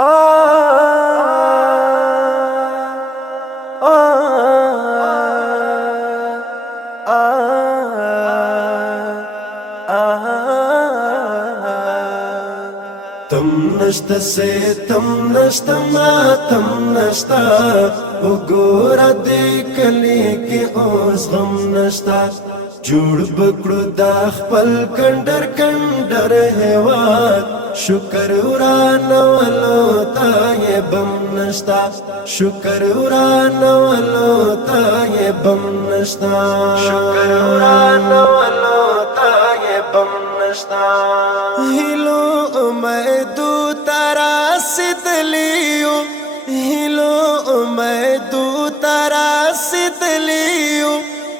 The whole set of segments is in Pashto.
تم نشتا سے تم نشتا ماتم نشتا وګوره دې کلی کې اوس غم نشتا جوړ بکړو دا خپل کندر کندر هیواد شکر ورانه ولو تا یې بم نشتا شکر ورانه ولو تا یې بم نشتا شکر ورانه ولو تا یې بم نشتا هیلو امیدو ترا سدلیو هیلو امیدو ترا سدلیو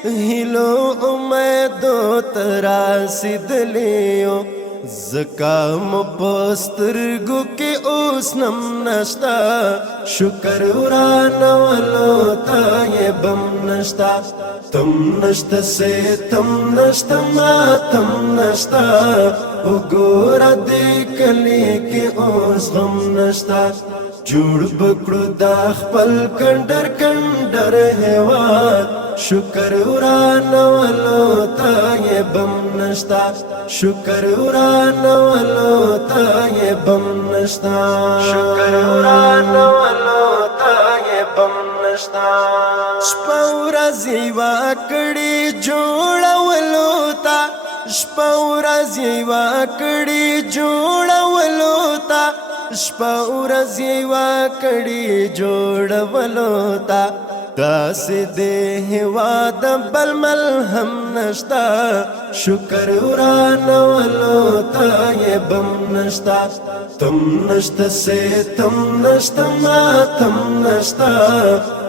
هیلو امیدو ترا سدلیو زکام پسترگو کے اوس نم نشتا شکر ورانه ولو تا یې بم نشتا تم نشتا سے تم نشتا ماتم نشتا وګوره دې کلی کې اوس غم نشتا جوړ بکړو دا خپل کندر کندر هیواد شکر ورانه ولو تا یې بم نشتا شکر ورانه ولو تا یې بم نشتا شکر ورانه ولو تا یې بم نشتا شپه ورځ یې واکړې جوړولو تا شپه ورځ یې واکړې جوړولو تا شپه ورځ یې واکړې جوړولو تا داسې دې هېواد بل ملهم نشتا شکر ورانه ولو تا یې بم نشتا تم نشتا سے تم نشتا ماتم نشتا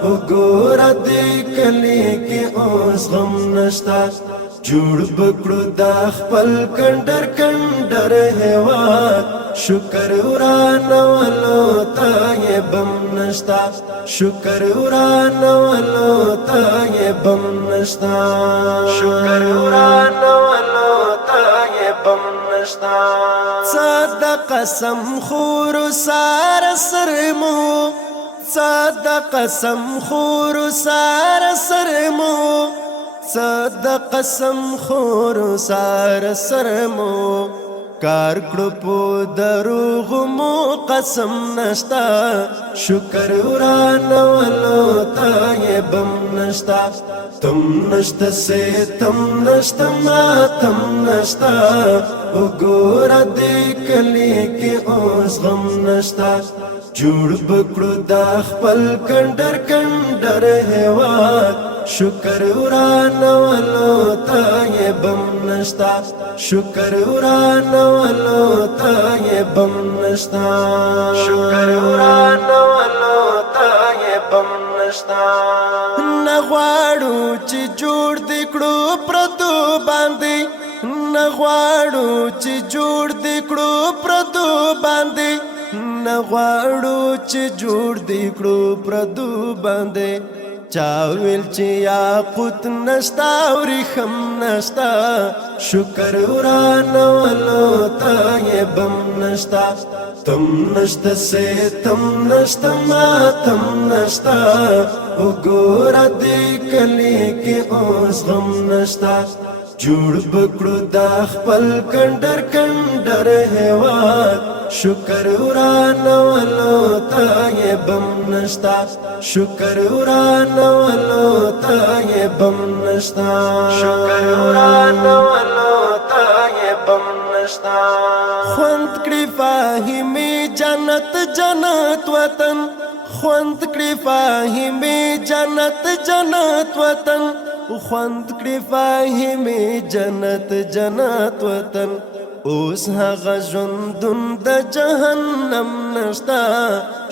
وګوره دې کلی کې اوس غم نشتا جوړ بکړو دا خپل کندر کندر هیواد شکر ورانه ولو تا یې بم نشتا شکر ورانه ولو تا یې بم نشتا شکر ورانه ولو تا یې بم نشتا څه د قسم خور سار سرمو څه د قسم خور سار سرمو څه د قسم خور سار سرمو کار کړو په دروغ مو قسم نشتا شکر ورانه ولو تا یې بم نشتا تم نشتا سے تم نشتا ماتم نشتا وګوره دې کلی کې اوس غم نشتا جوړ بکړو دا خپل کندر کندر هیواد شکر ورانه ولو تا یې بم نشتا شکر ورانه ولو تا یې بم نشتا شکر ورانه ولو تا یې بم نشتا نغواړو چې جوړ دې کړو پردو باندې نغواړو چې جوړ دې کړو پردو باندې نغواړو چې جوړ دې کړو پردو باندې چاویل چې یاقوت نشتا ورېښم نشتا شکر ورانه ولو تا یې بم نشتا تم نشتا سے تم نشتا ماتم نشتا وګوره دې کلی کې اوس غم نشتا جوړ بکړو دا خپل کندر کندر هیواد شکر ورانه ولو تا یې بم نشتا شکر ورانه ولو تا یې بم نشتا شکر ورانه ولو تا یې بم نشتا خوند کړي فاهمي جنت جنت وطن خوند کړي فاهمي جنت جنت وطن خوند کړي فاهمي جنت جنت وطن اوس هغه ژوندون د جهنم نشتا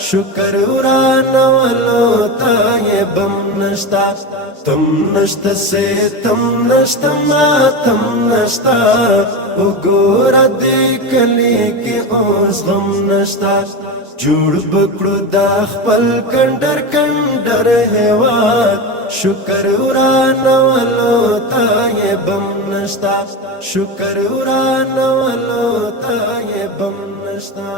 شکر ورانه ولو تا یې بم نشتا تم نشتا سے تم نشتا ماتم نشتا وګوره دې کلی کې اوس غم نشتا جوړ بکړو دا خپل کندر کندر هیواد شکر ورانه ولو تا یې بم نشتا شکر ورانه ولو تا یې بم نشتا